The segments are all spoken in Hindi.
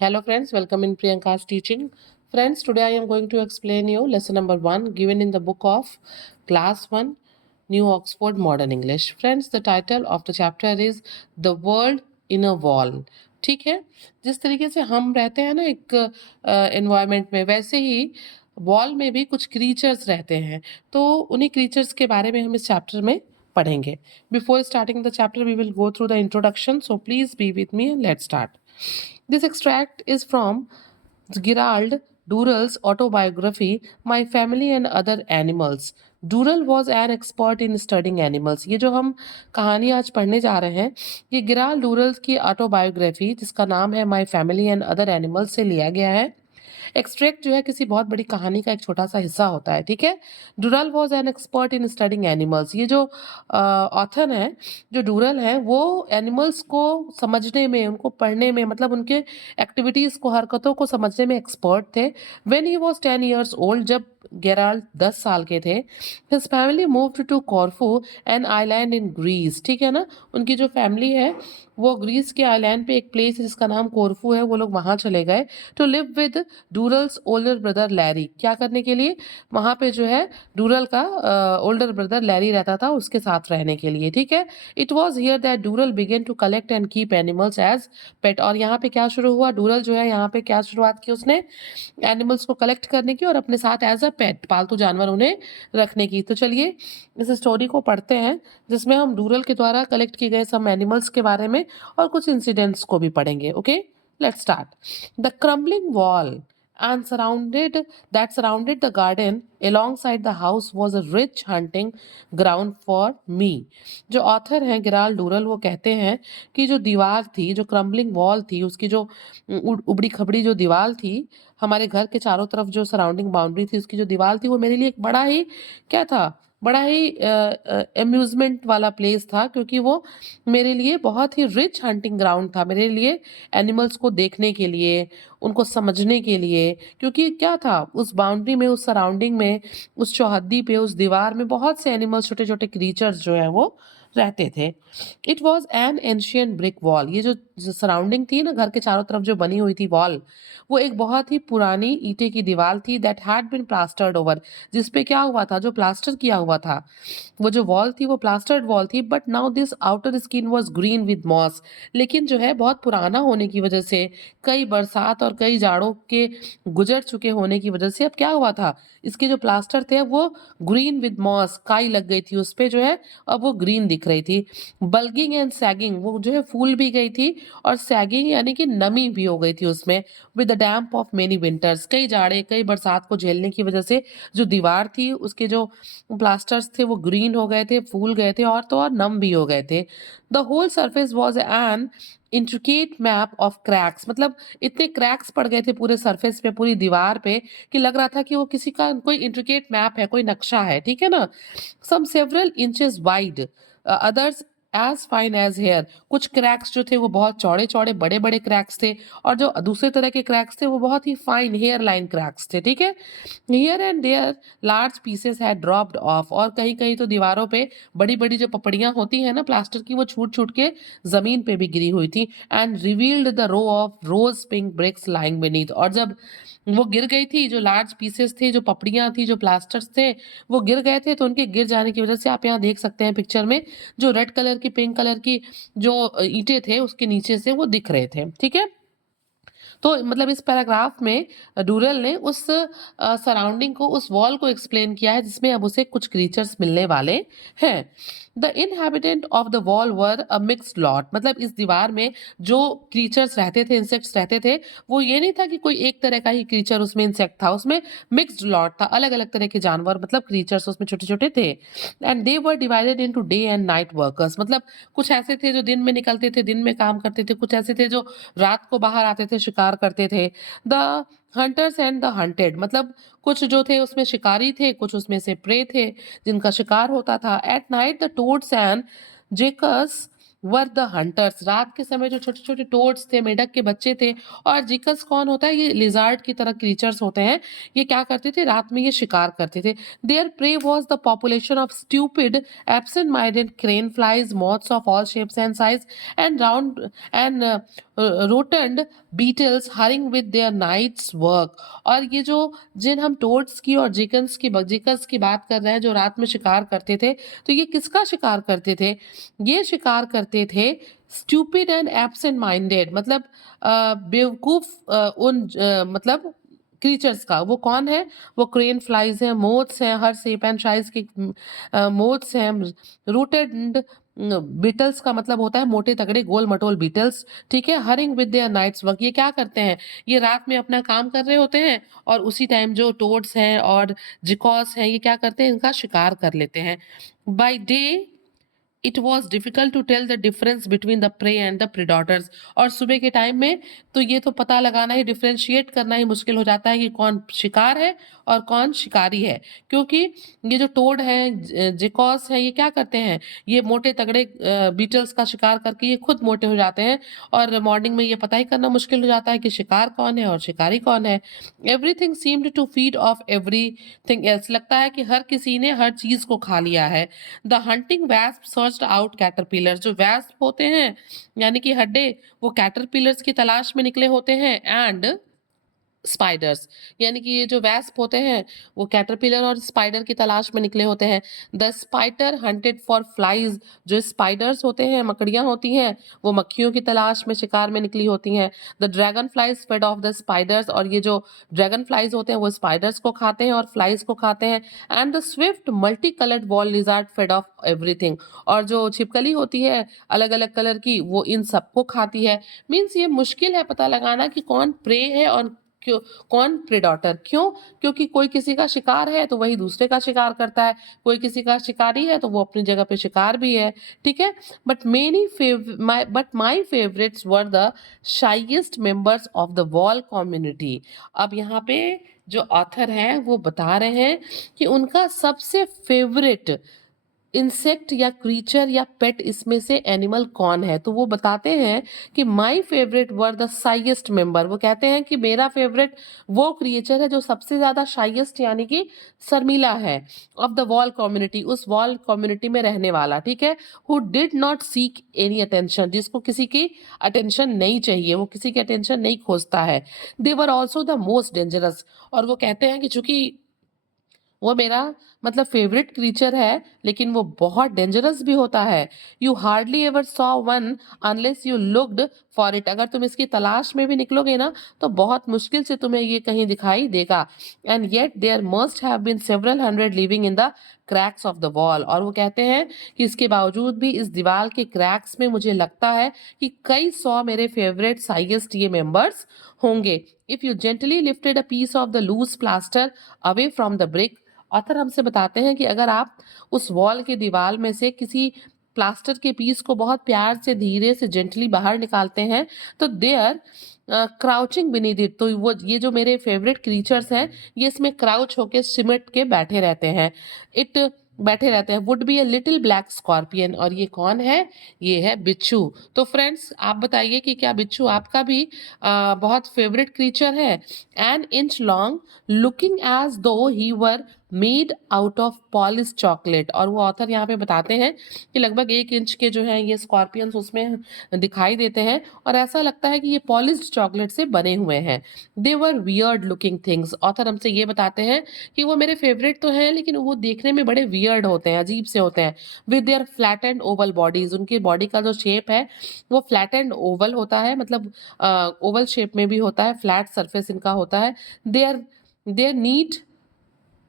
Hello friends, welcome in Priyanka's teaching. Friends, today I am going to explain you lesson number 1 given in the book of class 1 New Oxford Modern English. Friends, the title of the chapter is The World in a Wall. ठीक है, जिस तरीके से हम रहते हैं ना एक एनवायरनमेंट में, वैसे ही वॉल में भी कुछ क्रीचर्स रहते हैं। तो उन्हीं क्रीचर्स के बारे में हम इस चैप्टर में पढ़ेंगे। Before starting the chapter we will go through the introduction, so please be with me and let's start. This extract is from Gerald Durrell's autobiography, My Family and Other Animals. Durrell was an expert in studying animals. ये जो हम कहानी आज पढ़ने जा रहे हैं, ये गिराल डूरल की ऑटोबायोग्राफी जिसका नाम है my family and other animals से लिया गया है। एक्सट्रैक्ट जो है किसी बहुत बड़ी कहानी का एक छोटा सा हिस्सा होता है, ठीक है। Durrell was an expert in studying animals. ये जो ऑथर है, जो डूरल है, वो एनिमल्स को समझने में, उनको पढ़ने में, मतलब उनके एक्टिविटीज़ को, हरकतों को समझने में एक्सपर्ट थे। When he was 10 years old, जब गेराल्ड 10 साल के थे, his family moved to Corfu an island in Greece. ठीक है ना, उनकी जो फैमिली है वो ग्रीस के आइलैंड पे एक प्लेस है जिसका नाम कोर्फू है, वो लोग वहाँ चले गए to live with Durrell's older brother Larry. क्या करने के लिए? वहाँ पे जो है डूरल का ओल्डर ब्रदर लैरी रहता था, उसके साथ रहने के लिए, ठीक है। It was here that Durrell began to collect and keep animals as pet. और यहाँ पे क्या शुरू हुआ? डूरल जो है यहाँ पे क्या शुरुआत की उसने? एनिमल्स को कलेक्ट करने की और अपने साथ एज अ पेट, पालतू जानवर उन्हें रखने की। तो चलिए इस स्टोरी को पढ़ते हैं जिसमें हम डूरल के द्वारा कलेक्ट किए गए सम एनिमल्स के बारे में और कुछ इंसिडेंट्स को भी पढ़ेंगे। Okay, let's start. The crumbling wall and surrounded the garden alongside the house was a rich hunting ground for me। जो ऑथर हैं गिराल डूरल, वो कहते हैं कि जो दीवार थी, जो क्रम्बलिंग वॉल थी, उसकी जो उबड़ी खबड़ी जो दीवार थी, हमारे घर के चारों तरफ जो सराउंडिंग बाउंड्री थी, उसकी जो दीवार थी, वो मेरे लिए एक बड़ा ही क्या था, बड़ा ही अम्यूज़मेंट वाला प्लेस था, क्योंकि वो मेरे लिए बहुत ही रिच हंटिंग ग्राउंड था, मेरे लिए एनिमल्स को देखने के लिए, उनको समझने के लिए। क्योंकि क्या था, उस बाउंड्री में, उस सराउंडिंग में, उस चौहद्दी पे, उस दीवार में बहुत से एनिमल्स, छोटे छोटे क्रीचर्स जो हैं वो रहते थे। It was an ancient brick wall. ये जो सराउंडिंग थी ना, घर के चारों तरफ जो बनी हुई थी वॉल, वो एक बहुत ही पुरानी ईंटे की दीवार थी, that had been plastered over. जिसपे क्या हुआ था? जो प्लास्टर किया हुआ था, वो जो वॉल थी वो प्लास्टर्ड वॉल थी, but now this outer skin was green with moss. लेकिन जो है बहुत पुराना होने की वजह से, कई बरसात और कई जाड़ों के गुजर चुके होने की वजह से, अब क्या हुआ था, इसके जो प्लास्टर थे वो ग्रीन विद मॉस, काई लग गई थी उस पे जो है, अब वो ग्रीन दिख रही थी। बल्गिंग एंड सैगिंग, वो जो है फूल भी गई थी, और सैगिंग यानी कि नमी भी हो गई थी उसमें, with the damp of many winters. कई जाड़े, कई बरसात को झेलने की वजह से जो दीवार थी, उसके जो प्लास्टर्स थे वो ग्रीन हो गए थे, फूल गए थे, और तो और नम भी हो गए थे। The whole surface was an intricate map of cracks. मतलब इतने क्रैक्स पड़ गए थे पूरे सरफेस पे, पूरी दीवार पे, कि लग रहा था कि वो किसी का कोई इंट्रिकेट मैप है, कोई नक्शा है, ठीक है ना। Some several inches wide, others as fine as hair. कुछ क्रैक्स जो थे वो बहुत चौड़े चौड़े बड़े बड़े क्रैक्स थे, और जो दूसरे तरह के क्रैक्स थे वो बहुत ही फाइन हेयर लाइन क्रैक्स थे, ठीक है। Here and there large pieces had dropped off. और कहीं कहीं तो दीवारों पे बड़ी बड़ी जो पपड़ियां होती हैं ना प्लास्टर की, वो छूट छूट के जमीन पे भी गिरी हुई थी। And revealed the row of rose pink bricks lying beneath। और जब वो गिर गई थी, जो लार्ज पीसेस थे, जो पपड़ियां थी, जो प्लास्टर्स थे, वो गिर गए थे, तो उनके गिर जाने की वजह से आप यहाँ देख सकते हैं पिक्चर में, जो रेड कलर की, पिंक कलर की जो ईंटें थे, उसके नीचे से वो दिख रहे थे, ठीक है। तो मतलब इस पैराग्राफ में डूरेल ने उस सराउंडिंग को, उस वॉल को एक्सप्लेन किया है जिसमें अब उसे कुछ क्रीचर्स मिलने वाले हैं। The inhabitant of the wall were a mixed lot. मतलब इस दीवार में जो क्रीचर्स रहते थे, इंसेक्ट्स रहते थे, वो ये नहीं था कि कोई एक तरह का ही क्रीचर उसमें इंसेक्ट था, उसमें मिक्स्ड लॉट था, अलग अलग तरह के जानवर, मतलब क्रीचर्स उसमें छोटे छोटे थे। And they were divided into day and night workers. मतलब कुछ ऐसे थे जो दिन में निकलते थे, दिन में काम करते थे, कुछ ऐसे थे जो रात को बाहर आते थे, शिकार करते थे। The hunters and the hunted, मतलब कुछ जो थे उसमें शिकारी थे, कुछ उसमें से प्रे थे जिनका शिकार होता था। At night the toads and जेकस were the hunters. रात के समय जो छोटे छोटे टोड्स थे, मेढक के बच्चे थे। और जिकस कौन होता है? ये लिजार्ड की तरह क्रीचर्स होते हैं। ये क्या करते थे? रात में ये शिकार करते थे। Their prey was the population of stupid absent minded crane flies, moths of all shapes and size, and round and rotund beetles hurrying with their night's work. और ये जो जिन हम टोड्स की और जिकर्स की बात कर रहे हैं जो रात में शिकार करते थे, तो ये किसका शिकार करते थे? ये शिकार करते थे स्टूपिड एंड एब्सेंट माइंडेड, मतलब बेवकूफ मतलब क्रीचर्स का। वो कौन है? वो क्रेन फ्लाइज हैं, मोथ्स हैं, हर शेप एंड साइज की मोथ्स हैं। रूटेड बीटल्स का मतलब होता है मोटे तगड़े गोल मटोल बीटल्स, ठीक है। Hurrying with their night's work, ये क्या करते हैं? ये रात में अपना काम कर रहे होते हैं और उसी टाइम जो टोड्स हैं और जिकॉस हैं ये क्या करते हैं? इनका शिकार कर लेते हैं। By day it was difficult to tell the difference between the prey and the predators. और सुबह के टाइम में तो ये तो पता लगाना ही, डिफ्रेंशिएट करना ही मुश्किल हो जाता है कि कौन शिकार है और कौन शिकारी है, क्योंकि ये जो टोड है, जिकॉस है, ये क्या करते हैं? ये मोटे तगड़े बीटल्स का शिकार करके ये खुद मोटे हो जाते हैं और मॉर्निंग में ये पता ही करना मुश्किल हो जाता है कि शिकार कौन है और शिकारी कौन है। Everything seemed to feed off everything else, लगता है कि हर किसी ने हर चीज को खा लिया है। The hunting wasp searched out caterpillars, जो वैस्प होते हैं यानी कि हड्डे, वो कैटरपिलर्स की तलाश में निकले होते हैं। एंड स्पाइडर्स, यानी कि ये जो वैस्प होते हैं वो कैटरपिलर और स्पाइडर की तलाश में निकले होते हैं। The spider hunted for flies, जो स्पाइडर्स होते हैं, मकड़ियां होती हैं, वो मक्खियों की तलाश में शिकार में निकली होती हैं। The dragonflies fed off the spiders, और ये जो ड्रैगन फ्लाइज होते हैं वो स्पाइडर्स को खाते हैं और फ्लाइज को खाते हैं। And the swift multi coloured wall lizard fed off everything, और जो छिपकली होती है अलग अलग कलर की, वो इन सबको खाती है। मीन्स ये मुश्किल है पता लगाना कि कौन प्रे है और क्यों, कौन प्रेडेटर। क्यों? क्योंकि कोई किसी का शिकार है तो वही दूसरे का शिकार करता है, कोई किसी का शिकारी है तो वो अपनी जगह पे शिकार भी है, ठीक है। But my favourites were the shyest members of the wall community. अब यहाँ पे जो ऑथर है वो बता रहे हैं कि उनका सबसे फेवरेट इंसेक्ट या क्रीचर या पेट इसमें से एनिमल कौन है। तो वो बताते हैं कि my favourite were the shyest member, वो कहते हैं कि मेरा फेवरेट वो क्रिएचर है जो सबसे ज्यादा शाइएस्ट यानी कि शर्मीला है, ऑफ द वॉल कम्युनिटी, उस वॉल कम्युनिटी में रहने वाला, ठीक है। Who did not seek any attention, जिसको किसी की अटेंशन नहीं चाहिए, वो किसी की अटेंशन नहीं खोजता है। They were also the most dangerous, और वो कहते हैं कि चूंकि वो मेरा मतलब फेवरेट क्रीचर है लेकिन वो बहुत डेंजरस भी होता है। You hardly ever saw one unless you looked for it, अगर तुम इसकी तलाश में भी निकलोगे ना तो बहुत मुश्किल से तुम्हें ये कहीं दिखाई देगा। And yet there must have been several hundred living in the cracks of the wall, और वो कहते हैं कि इसके बावजूद भी इस दीवार के क्रैक्स में मुझे लगता है कि कई सौ मेरे फेवरेट साइगेस्ट ये मेंबर्स होंगे। If you gently lifted a piece of the loose plaster away from the brick, author हमसे बताते हैं कि अगर आप उस वॉल के दीवार में से किसी प्लास्टर के पीस को बहुत प्यार से धीरे से जेंटली बाहर निकालते हैं तो देयर क्राउचिंग बीनीथ इट, तो वो ये जो मेरे फेवरेट क्रीचर्स हैं ये इसमें क्राउच होके सिमट के बैठे रहते हैं। इट बैठे रहते हैं। Would be a little black scorpion, और ये कौन है? ये है बिच्छू। तो फ्रेंड्स आप बताइए कि क्या बिच्छू आपका भी बहुत फेवरेट क्रीचर है? An inch long, looking as though he were made out of polish chocolate, और वो ऑथर यहाँ पे बताते हैं कि लगभग 1 इंच के जो है ये स्कॉर्पियंस उसमें दिखाई देते हैं और ऐसा लगता है कि ये पॉलिश चॉकलेट से बने हुए हैं। दे वर वियर्ड लुकिंग थिंग्स, ऑथर हमसे ये बताते हैं कि वो मेरे फेवरेट तो हैं लेकिन वो देखने में बड़े वियर्ड होते हैं, अजीब से होते हैं। With their flat and Oval bodies, उनकी बॉडी का जो शेप है वो फ्लैट एंड ओवल होता है, मतलब ओवल शेप में भी होता है, फ्लैट सरफेस इनका होता है। Their their neat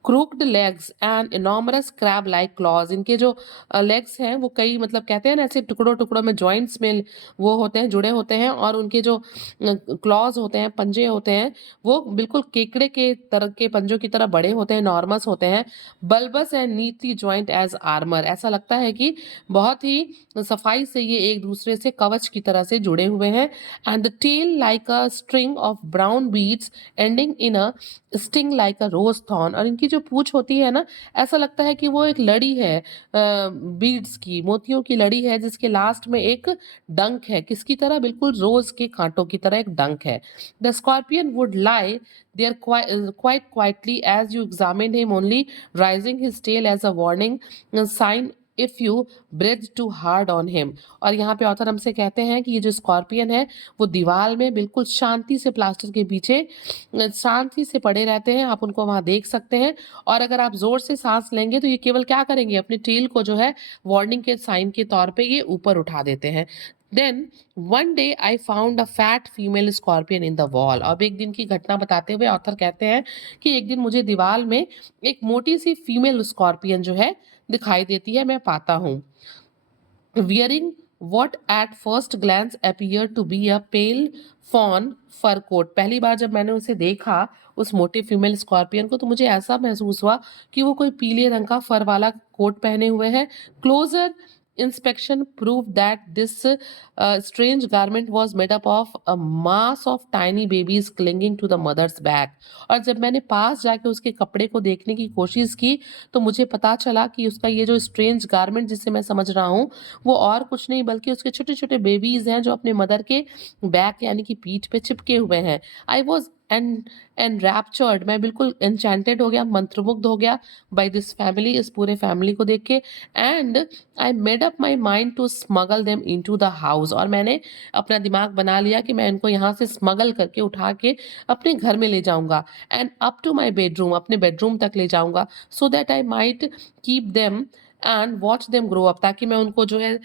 crooked legs and enormous crab like claws, इनके जो लेग्स हैं वो कई मतलब कहते हैं ना ऐसे टुकड़ों टुकड़ों में जॉइंट्स में वो होते हैं, जुड़े होते हैं, और उनके जो क्लॉज होते हैं, पंजे होते हैं, वो बिल्कुल केकड़े के तरह के पंजों की तरह बड़े होते हैं, नॉर्मस होते हैं। Bulbous and neatly joint as armour, ऐसा लगता है कि बहुत ही सफाई से ये एक दूसरे से कवच की तरह से जुड़े हुए हैं। And the tail like a string of brown beads ending in a sting like a rose thorn, और इनकी जो पूंछ होती है ना ऐसा लगता है कि वो एक लड़ी है, बीड्स की, मोतियों की लड़ी है जिसके लास्ट में एक डंक है, किसकी तरह? बिल्कुल रोज के कांटों की तरह एक डंक है। The scorpion would lie there quite quietly as you examined him, only raising his tail as a warning sign if you breathe too hard on him. और यहाँ पे ऑथर हमसे कहते हैं कि ये जो स्कॉर्पियन है वो दीवार में बिल्कुल शांति से प्लास्टर के पीछे शांति से पड़े रहते हैं, आप उनको वहां देख सकते हैं। और अगर आप जोर से सांस लेंगे तो ये केवल क्या करेंगे, अपने टेल को जो है वार्निंग के साइन के तौर पे ये ऊपर उठा देते हैं। Then one day I found a fat female scorpion in the wall. अब एक दिन की घटना बताते हुए ऑथर कहते हैं कि एक दिन मुझे दीवार में एक मोटी सी फीमेल स्कॉर्पियन जो है दिखाई देती है, मैं पाता हूँ। Wearing what at first glance appeared to be a pale fawn fur coat। पहली बार जब मैंने उसे देखा, उस मोटे फीमेल स्कॉर्पियन को, तो मुझे ऐसा महसूस हुआ कि वो कोई पीले रंग का फर वाला कोट पहने हुए है। Closer inspection proved that this strange garment was made up of a mass of tiny babies clinging to the mother's back। और जब मैंने पास जाके उसके कपड़े को देखने की कोशिश की तो मुझे पता चला कि उसका ये जो स्ट्रेंज गारमेंट जिसे मैं समझ रहा हूँ वो और कुछ नहीं बल्कि उसके छोटे छोटे बेबीज हैं जो अपने मदर के बैक यानी कि पीठ पे चिपके हुए हैं। आई वॉज एंड रैप्चर्ड, मैं बिल्कुल एन्चेंटेड हो गया, मंत्रमुग्ध हो गया बाय दिस फैमिली, इस पूरे फैमिली को देख के। And I made up my mind to smuggle them into the house. और मैंने अपना दिमाग बना लिया कि मैं इनको यहाँ से स्मगल करके उठा के अपने घर में ले जाऊंगा, and up to my bedroom, अपने बेडरूम तक ले जाऊंगा, so that I might keep them and watch them grow up, ताकि मैं उनको जो है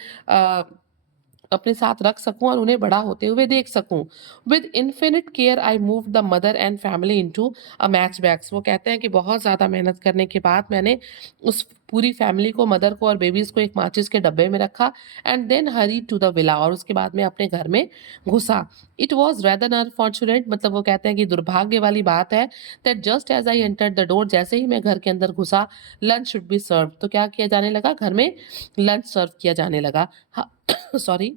अपने साथ रख सकूं और उन्हें बड़ा होते हुए देख सकूं। With infinite care I move the mother and family into a match bags. वो कहते हैं कि बहुत ज़्यादा मेहनत करने के बाद मैंने उस पूरी फैमिली को, मदर को और बेबीज को, एक माचिस के डब्बे में रखा। And then hurry to the villa, और उसके बाद मैं अपने घर में घुसा। इट वॉज रेदर अनफॉर्चुनेट, मतलब वो कहते हैं कि दुर्भाग्य वाली बात है, that just as I enter the door, जैसे ही मैं घर के अंदर घुसा, लंच शुड बी सर्व, तो क्या किया जाने लगा, घर में लंच सर्व किया जाने लगा। Sorry.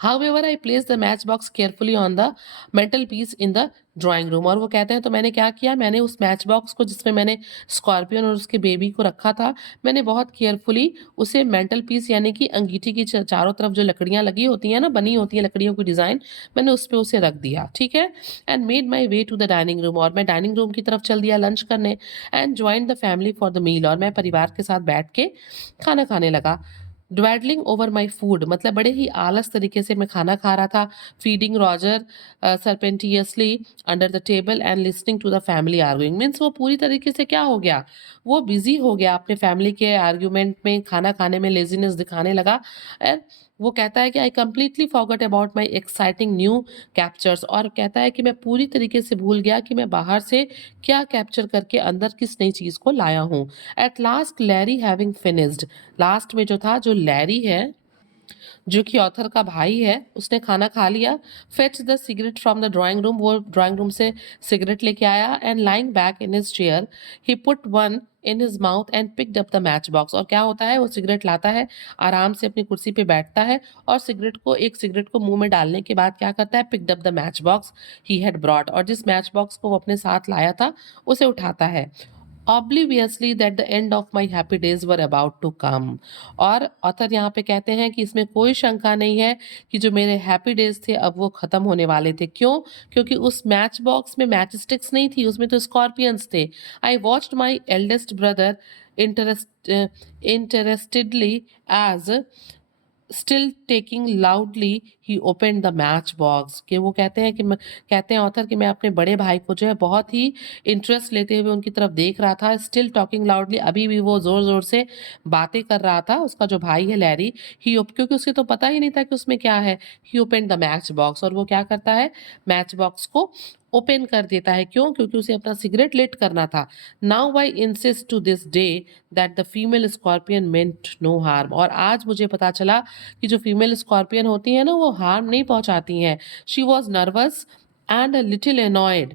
However, I placed the matchbox carefully on the mantelpiece in the drawing room. और वो कहते हैं तो मैंने क्या किया, मैंने उस मैच बॉक्स को जिसमें मैंने स्कॉर्पियन और उसके बेबी को रखा था, मैंने बहुत केयरफुली उसे मेंटल पीस यानी कि अंगीठी की चारों तरफ जो लकड़ियां लगी होती हैं ना, बनी होती है लकड़ियों की डिज़ाइन, मैंने उस पर उसे रख दिया, ठीक है। And made my way to the dining room, और मैं डाइनिंग रूम की तरफ चल दिया लंच करने। And join the family for the meal, और मैं परिवार के साथ बैठ के खाना खाने लगा। ड्वेडलिंग ओवर माई फूड, मतलब बड़े ही आलस तरीके से मैं खाना खा रहा था। Feeding Roger surreptitiously under the table and listening to the family arguing. Means वो पूरी तरीके से क्या हो गया, वो बिजी हो गया अपने फैमिली के आर्ग्यूमेंट में, खाना खाने में लेजीनेस दिखाने लगा। एंड वो कहता है कि I completely forgot about my exciting new captures, और कहता है कि मैं पूरी तरीके से भूल गया कि मैं बाहर से क्या कैप्चर करके अंदर किस नई चीज़ को लाया हूँ। At last Larry having finished, last में जो था, जो लैरी है जो कि ऑथर का भाई है, उसने खाना खा लिया। Fetch the cigarette from the drawing room, वो ड्राइंग रूम से सिगरेट लेके आया। And lying back in his chair he put one in his mouth and picked up the match box. और क्या होता है, वो सिगरेट लाता है, आराम से अपनी कुर्सी पे बैठता है और एक सिगरेट को मुंह में डालने के बाद क्या करता है, picked up the match box he had brought, और जिस मैच बॉक्स को वो अपने साथ लाया था उसे उठाता है। obliviously that the end of my happy days were about to come। और ऑथर यहाँ पे कहते हैं कि इसमें कोई शंका नहीं है कि जो मेरे हैप्पी डेज थे अब वो खत्म होने वाले थे। क्यों? क्योंकि उस मैच बॉक्स में मैच स्टिक्स नहीं थी, उसमें तो स्कॉर्पियंस थे। I watched my eldest brother interestedly as still talking loudly he open the match box. कि वो कहते हैं कहते हैं ऑथर कि मैं अपने बड़े भाई को जो है बहुत ही इंटरेस्ट लेते हुए उनकी तरफ देख रहा था। स्टिल टॉकिंग लाउडली, अभी भी वो जोर जोर से बातें कर रहा था, उसका जो भाई है लैरी। क्योंकि उसे तो पता ही नहीं था कि उसमें क्या है। ही ओपन द मैच बॉक्स, और वो क्या करता है, मैच बॉक्स को ओपन कर देता है। क्यों? क्योंकि उसे अपना सिगरेट लिट करना था। Now I insist to this day that the female scorpion meant no harm. और आज मुझे पता चला कि जो फीमेल स्कॉर्पियन होती है ना, वो हार्म नहीं पहुंचाती हैं। She was nervous and little annoyed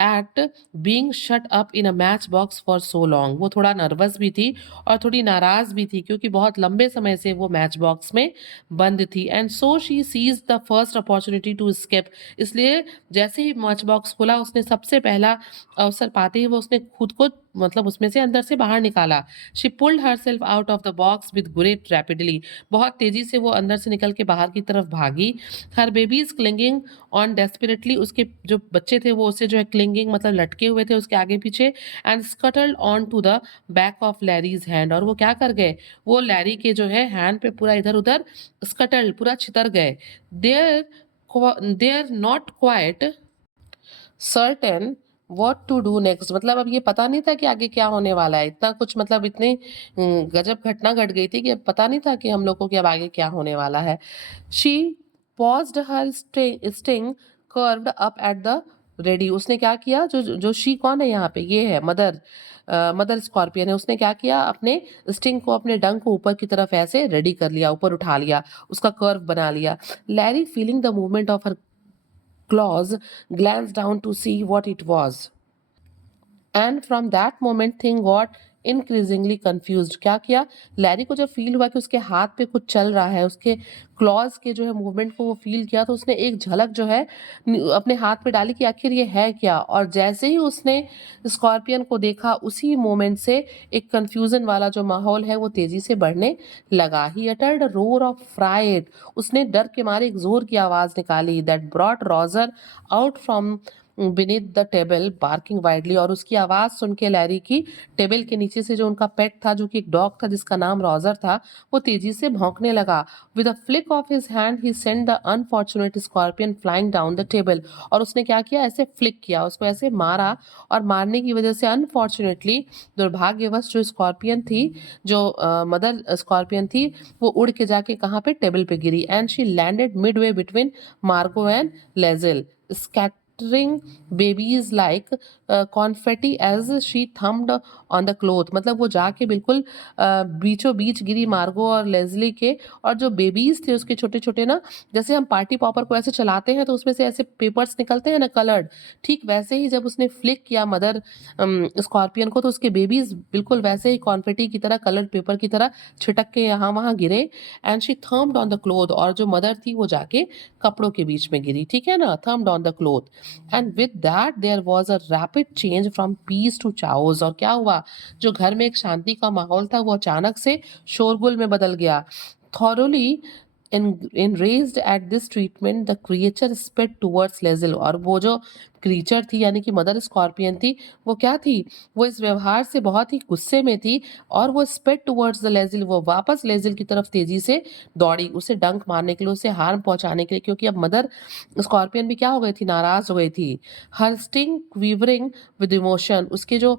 eight being shut up in a match box for so long. वो थोड़ा नर्वस भी थी और थोड़ी नाराज भी थी क्योंकि बहुत लंबे समय से वो मैच बॉक्स में बंद थी। And so she seize the first opportunity to escape, इसलिए जैसे ही मैच बॉक्स खुला उसने सबसे पहला अवसर पाते ही वो उसने खुद को, मतलब उसमें से अंदर से बाहर निकाला। She pulled her self out of the box with great rapidly, बहुत तेजी से वो अंदर से निकल के बाहर की तरफ भागी। हर बेबीज क्लिंगिंग ऑन डेस्परेटली, उसके जो बच्चे थे वो उसे जो है क्लिंग हैंगिंग मतलब लटके हुए थे उसके आगे पीछे, and scuttled on to the back of Larry's hand, और वो क्या कर गए, वो लैरी के जो है हैंड पे पूरा इधर उधर स्कटल्ड, पूरा छितर गए। They're they're not quite certain what to do next, मतलब अब ये पता नहीं था कि आगे क्या होने वाला है, इतना कुछ मतलब इतनी गजब घटना घट गई थी कि अब पता नहीं था कि हम लोगों को कि अब आगे क्या होने वाला है। She paused her sting curved up at the ready, उसने क्या किया, जो जो शी कौन है यहाँ पे, ये है मदर, मदर स्कॉर्पियन है, उसने क्या किया, अपने स्टिंग को, अपने डंक को ऊपर की तरफ ऐसे रेडी कर लिया, ऊपर उठा लिया, उसका कर्व बना लिया। Larry feeling the movement of her claws glanced down to see what it was, and from that moment thing got increasingly confused, क्या किया, लैरी को जब फील हुआ कि उसके हाथ पे कुछ चल रहा है, उसके क्लॉज के जो है मूवमेंट को वो फील किया, तो उसने एक झलक जो है अपने हाथ पे डाली कि आखिर ये है क्या, और जैसे ही उसने स्कॉर्पियन को देखा उसी मोमेंट से एक कंफ्यूजन वाला जो माहौल है वो तेजी से बढ़ने लगा। He uttered roar of fright, उसने डर के मारे एक जोर की आवाज निकाली, that brought Roger out from beneath the table barking widely, और उसकी आवाज सुन के लैरी की टेबल के नीचे से जो उनका पेट था, जो कि एक डॉग था जिसका नाम रॉजर था, वो तेजी से भौंकने लगा। With a flick of his hand he send the unfortunate scorpion flying down the table, और उसने क्या किया, ऐसे फ्लिक किया, उसको ऐसे मारा, और मारने की वजह से अनफॉर्चुनेटली, दुर्भाग्यवश, जो स्कॉर्पियन थी, जो मदर स्कॉर्पियन थी, वो उड़ के जाके कहाँ पे, टेबल पे गिरी, and she landed midway between Margo and Leslie, scattering babies like confetti as she thumbed on the cloth, मतलब वो जाके बिल्कुल बीचों बीच गिरी मार्गो और लेजली के, और जो बेबीज थे उसके छोटे छोटे ना, जैसे हम पार्टी पॉपर को ऐसे चलाते हैं तो उसमें से ऐसे पेपर्स निकलते हैं ना कलर्ड, ठीक वैसे ही जब उसने फ्लिक किया मदर स्कॉर्पियन को, तो उसके बेबीज बिल्कुल वैसे ही कॉन्फेटी की तरह, कलर्ड पेपर की तरह छिटक के यहाँ वहाँ गिरे, and she thumbed on the cloth, और जो मदर थी वो जाके कपड़ों के बीच में गिरी, ठीक है ना, thumped on the cloth, and with that there was a rapid change from peace to chaos, और क्या हुआ, जो घर में एक शांति का माहौल था वो अचानक से शोरगुल में बदल गया। Thoroughly enraged at this treatment the creature sped towards लेजिल, और वो जो क्रीचर थी यानी कि मदर स्कॉर्पियन थी, वो क्या थी, वो इस व्यवहार से बहुत ही गुस्से में थी, और वो स्पेड टुवर्ड्स द लेजिल, वो वापस लेजिल की तरफ तेजी से दौड़ी, उसे डंक मारने के लिए, उसे हार्म पहुंचाने के लिए, क्योंकि अब मदर स्कॉर्पियन भी क्या हो गई थी, नाराज हो गई थी। हर स्टिंग क्वीवरिंग विद इमोशन, उसके जो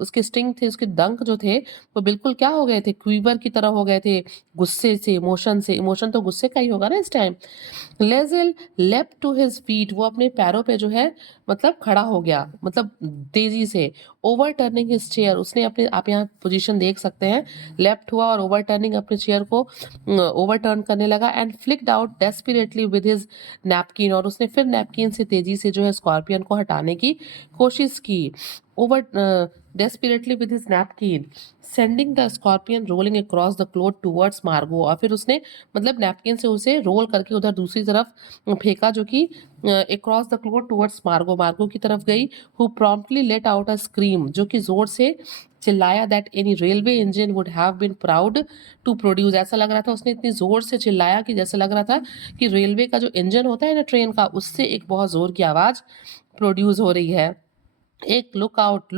उसके स्टिंग थे, उसके डंक जो थे, वो बिल्कुल क्या हो गए थे, क्वीवर की तरह हो गए थे, गुस्से से, इमोशन से, इमोशन तो गुस्से का ही होगा ना इस time. Leslie leapt to his feet, वो अपने पैरों पे जो है मतलब खड़ा हो गया, मतलब तेजी से, ओवर टर्निंग हिज चेयर, उसने अपने, आप यहाँ पोजीशन देख सकते हैं, लेफ्ट हुआ और ओवर टर्निंग, अपने चेयर को ओवर टर्न करने लगा, and flicked out desperately with his napkin, और उसने फिर नैपकिन से तेजी से जो है स्कॉर्पियन को हटाने की कोशिश की, over desperately with his napkin, sending the scorpion rolling across the cloth towards Margot, और फिर उसने मतलब नैपकिन से उसे रोल करके उधर दूसरी तरफ फेंका, जो कि across the cloth towards Margot, मार्गो की तरफ गई, who promptly let out a scream, जो कि जोर से चिल्लाया, that any railway engine would have been proud to produce, ऐसा लग रहा था, उसने इतनी जोर से चिल्लाया कि जैसे लग रहा था कि रेलवे का जो इंजन होता है ना ट्रेन का, उससे एक बहुत जोर की आवाज प्रोड्यूस हो रही है। एक लुक आउट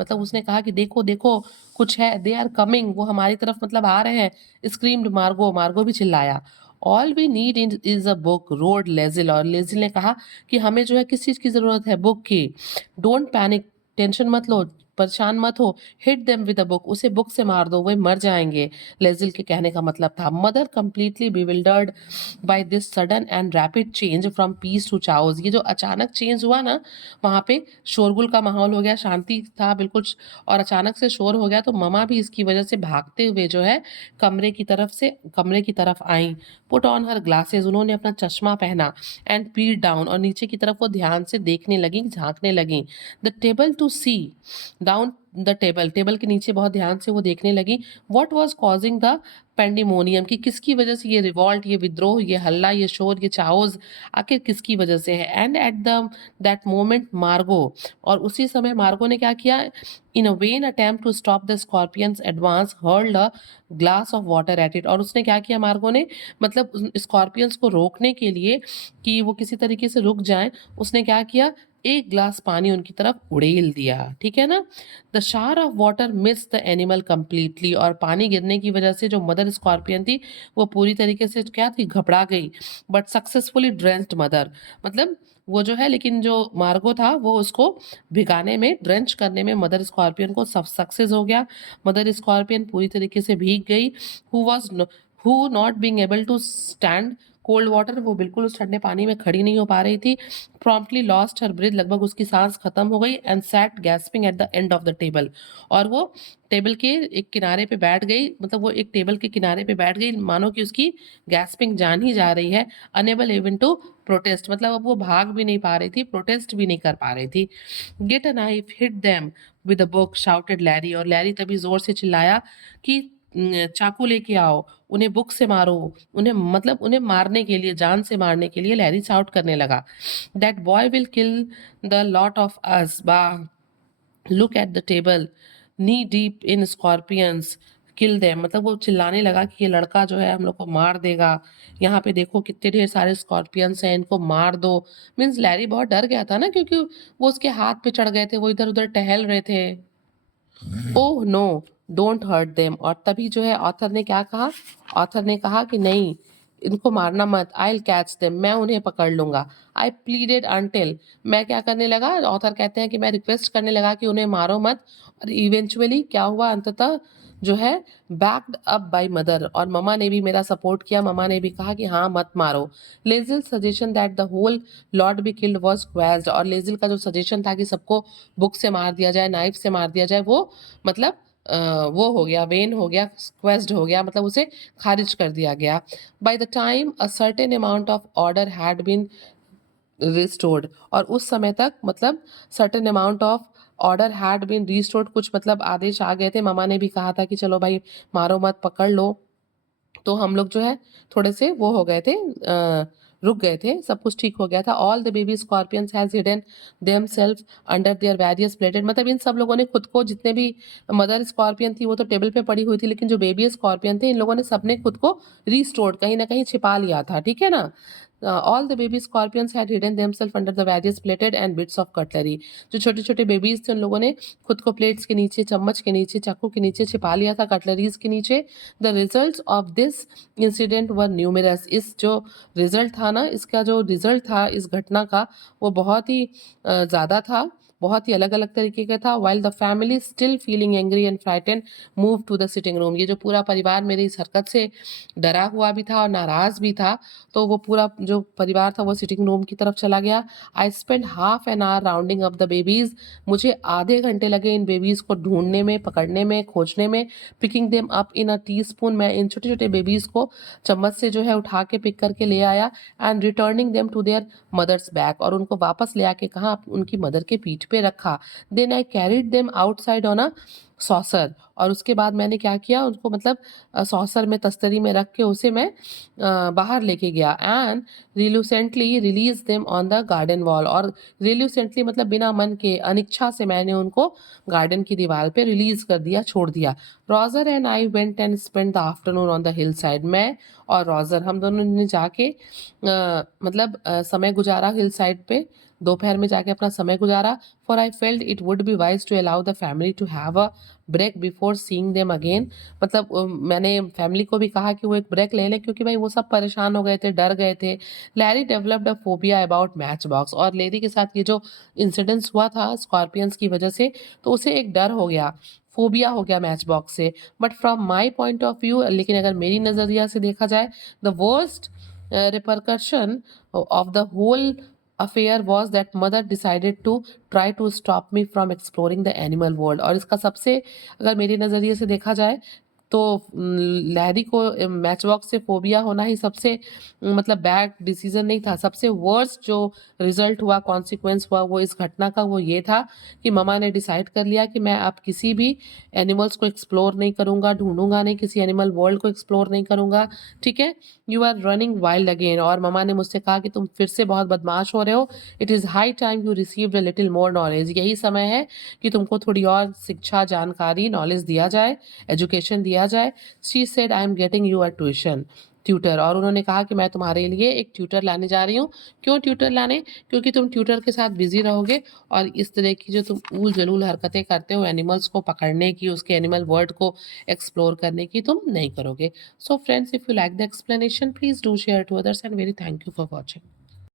मतलब उसने कहा कि देखो देखो कुछ है, दे आर कमिंग, वो हमारी तरफ मतलब आ रहे हैं, स्क्रीम्ड मार्गो, मार्गो भी चिल्लाया। All we need is a book, roared Leslie, और लेजिल ने कहा कि हमें जो है किस चीज की जरूरत है, बुक की। डोंट पैनिक, टेंशन मत लो, परेशान मत हो, hit them with a book, उसे बुक से मार दो, वे मर जाएंगे, लेजिल के कहने का मतलब था। Mother completely bewildered by this sudden and rapid change from peace to chaos, ये जो अचानक चेंज हुआ ना, वहाँ पे शोरगुल का माहौल हो गया, शांति था बिल्कुल, और अचानक से शोर हो गया, तो ममा भी इसकी वजह से भागते हुए जो है कमरे की तरफ आई। पुट ऑन हर ग्लासेस, उन्होंने अपना चश्मा पहना, एंड पीड डाउन, और नीचे की तरफ वो ध्यान से देखने लगी, झांकने लगी। The table to see down the table, table के नीचे बहुत ध्यान से वो देखने लगी। What was causing the pandemonium, की किसकी वजह से ये रिवॉल्ट, ये विद्रोह, ये हल्ला, ये शोर, ये चाओज आखिर किसकी वजह से है। And at the that moment Margo, और उसी समय मार्गो ने क्या किया, in a vain attempt to stop the scorpion's advance hurled a glass of water at it, और उसने क्या किया मार्गो ने, मतलब स्कॉर्पियंस को रोकने के लिए कि वो किसी तरीके से रुक जाएं, उसने क्या किया, एक ग्लास पानी उनकी तरफ उड़ेल दिया, ठीक है ना। The shower of water miss the animal completely, और पानी गिरने की वजह से जो मदर स्कॉर्पियन थी वो पूरी तरीके से क्या थी, घबरा गई। बट सक्सेसफुली ड्रेंच्ड मदर, मतलब वो जो है, लेकिन जो मार्गो था वो उसको भिगाने में, ड्रेंच करने में मदर स्कॉर्पियन को सक्सेस हो गया। मदर स्कॉर्पियन पूरी तरीके से भीग गई। Who not being able to stand cold water, वो बिल्कुल उस ठंडे पानी में खड़ी नहीं हो पा रही थी। प्रॉम्प्टली लॉस्ट हर ब्रीथ, लगभग उसकी सांस खत्म हो गई। And set gasping at the end of the table, और वो टेबल के एक किनारे पे बैठ गई, मतलब वो एक टेबल के किनारे पे बैठ गई, मानो कि उसकी गैस्पिंग जान ही जा रही है। अनेबल इवन टू प्रोटेस्ट, मतलब अब वो भाग भी नहीं पा रही थी, प्रोटेस्ट भी नहीं कर पा रही थी। Get a knife, hit them with a book, shouted Larry, और लैरी तभी जोर से चिल्लाया कि चाकू लेके आओ, उन्हें बुक से मारो, उन्हें मतलब उन्हें मारने के लिए, जान से मारने के लिए लैरी शाउट करने लगा। That boy will kill the lot of us, बा look at the table, knee deep in scorpions, kill them, मतलब वो चिल्लाने लगा कि ये लड़का जो है हम लोग को मार देगा, यहाँ पे देखो कितने ढेर सारे स्कॉर्पियंस हैं, इनको मार दो। मीन्स लैरी बहुत डर गया था ना, क्योंकि वो उसके हाथ पे चढ़ गए थे, वो इधर उधर टहल रहे थे। Oh no, don't hurt them, और तभी जो है ऑथर ने क्या कहा, ऑथर ने कहा कि नहीं, इनको मारना मत, आई विल कैच देम, मैं उन्हें पकड़ लूंगा। आई प्लीडेड अनटिल, मैं क्या करने लगा, ऑथर कहते हैं कि मैं रिक्वेस्ट करने लगा कि उन्हें मारो मत, और इवेंचुअली क्या हुआ, अंततः जो है बैक्ड अप बाय मदर, और ममा ने भी मेरा सपोर्ट किया, ममा ने भी कहा कि हाँ मत मारो। Leslie suggestion that the whole lot be killed was quashed, और लेजिल का जो सजेशन था कि सबको बुक से मार दिया जाए, नाइफ से मार दिया जाए, वो मतलब वो हो गया, वेन हो गया, क्वेस्ड हो गया, मतलब उसे खारिज कर दिया गया। By the time a certain amount of order had been restored, और उस समय तक मतलब certain amount of order had been restored, कुछ मतलब आदेश आ गए थे, ममा ने भी कहा था कि चलो भाई मारो मत, पकड़ लो, तो हम लोग जो है थोड़े से वो हो गए थे, रुक गए थे, सब कुछ ठीक हो गया था। All the baby scorpions has hidden themselves under their various plated, मतलब इन सब लोगों ने खुद को, जितने भी मदर स्कॉर्पियन थी वो तो टेबल पे पड़ी हुई थी, लेकिन जो बेबी स्कॉर्पियन थे इन लोगों ने सबने खुद को रिस्टोर्ड, कहीं ना कहीं छिपा लिया था, ठीक है ना। All the baby scorpions had hidden themselves under the various plated and bits of cutlery, जो छोटे छोटे बेबीज थे उन लोगों ने खुद को प्लेट्स के नीचे, चम्मच के नीचे, चाकू के नीचे छिपा लिया था, कटलरीज के नीचे। The result of this incident were numerous, इस जो रिजल्ट था ना, इसका जो रिजल्ट था इस घटना का, वो बहुत ही ज़्यादा था, बहुत ही अलग अलग तरीके का था। While the family still feeling angry and frightened move to the sitting room, ये जो पूरा परिवार मेरी इस हरकत से डरा हुआ भी था और नाराज भी था, तो वो पूरा जो परिवार था वो सिटिंग रूम की तरफ चला गया। I spend half an hour rounding up the babies, मुझे आधे घंटे लगे इन बेबीज को ढूंढने में, पकड़ने में, खोजने में। Picking them up in a tea spoon, मैं इन छोटे छोटे बेबीज को चम्मच से जो है उठा के पिक करके ले आया। And returning them to their mothers back, और उनको वापस ले आके कहा, उनकी मदर के पीठ पे रखा। Then I carried them outside on a saucer, और उसके बाद मैंने क्या किया, उनको मतलब सॉसर में, तस्तरी में रख के उसे मैं बाहर लेके गया। And reluctantly release them on the garden wall, और रिल्यूसेंटली मतलब बिना मन के, अनिच्छा से मैंने उनको गार्डन की दीवार पे रिलीज कर दिया, छोड़ दिया। Roger and I went and spend the afternoon on the hill side, मैं और रॉजर हम दोनों ने जाके मतलब समय गुजारा हिल साइड पे, दोपहर में जाके अपना समय गुजारा। For I felt it would be wise to allow the family to have a break before seeing them again, मतलब मैंने फैमिली को भी कहा कि वो एक ब्रेक ले लें, क्योंकि भाई वो सब परेशान हो गए थे, डर गए थे। Larry developed a phobia about match box, और लेडी के साथ ये जो इंसिडेंस हुआ था स्कॉर्पियंस की वजह से, तो उसे एक डर हो गया, फोबिया हो गया मैच बॉक्स से। But from my point of view, लेकिन अगर मेरी नज़रिया से देखा जाए, the worst repercussion of the whole affair was that mother decided to try to stop me from exploring the animal world, और इसका सबसे, अगर मेरी नज़रिए से देखा जाए तो लैरी को मैच बॉक्स से फोबिया होना ही सबसे मतलब बैड डिसीजन नहीं था, सबसे वर्स्ट जो रिजल्ट हुआ, कॉन्सिक्वेंस हुआ वो इस घटना का, वो ये था कि ममा ने डिसाइड कर लिया कि मैं अब किसी भी एनिमल्स को एक्सप्लोर नहीं करूंगा, ढूंढूंगा नहीं, किसी एनिमल वर्ल्ड को एक्सप्लोर नहीं करूंगा, ठीक है। You are running wild again, और ममा ने मुझसे कहा कि तुम फिर से बहुत बदमाश हो रहे हो। It is high time you received a little more knowledge, यही समय है कि तुमको थोड़ी और शिक्षा, जानकारी, नॉलेज दिया जाए, एजुकेशन दिया जाए। She said I am getting you a tuition, tutor, और उन्होंने कहा कि मैं तुम्हारे लिए एक ट्यूटर लाने जा रही हूँ। क्यों ट्यूटर लाने? क्योंकि तुम ट्यूटर के साथ बिजी रहोगे और इस तरह की जो तुम ऊल जलूल हरकतें करते हो एनिमल्स को पकड़ने की, उसके एनिमल वर्ल्ड को एक्सप्लोर करने की, तुम नहीं करोगे। So friends, if you like the explanation, please do share to others and very thank you for watching.